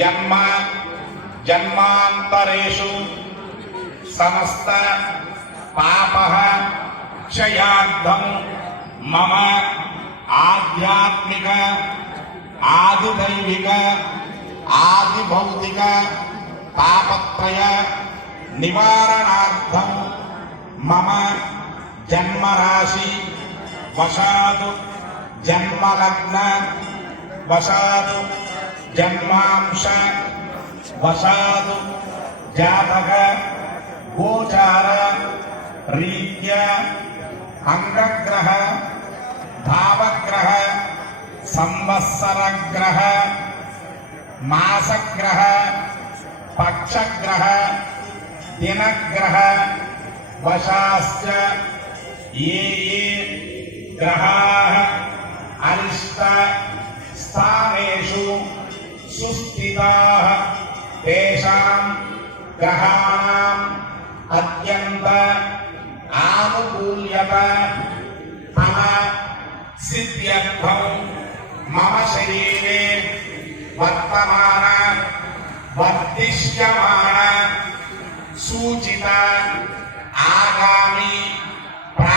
जन्म जन्मांतरेषु समस्त पापः क्षयार्थं मम आध्यात्मिक आदिदैविक आदिभौतिक पापत्रय निवारणार्थं मम जन्मराशि वशात् जन्मलग्न वशात् जन्मांश वशात् जातक गोचार रीत्या अंगग्रह भावग्रह संवत्सरग्रह मासग्रह पक्षग्रह दिनग्रह वशाश्च ये ग्रहाः अरिष्ट स्थानेषु सुस्थिताः तेषां ग्रहाणाम् अत्यंत आनुकूल्यत फल सिद्ध्यर्थं मम शरीरे वर्तमान वर्धिष्यमाण सूचित आगामी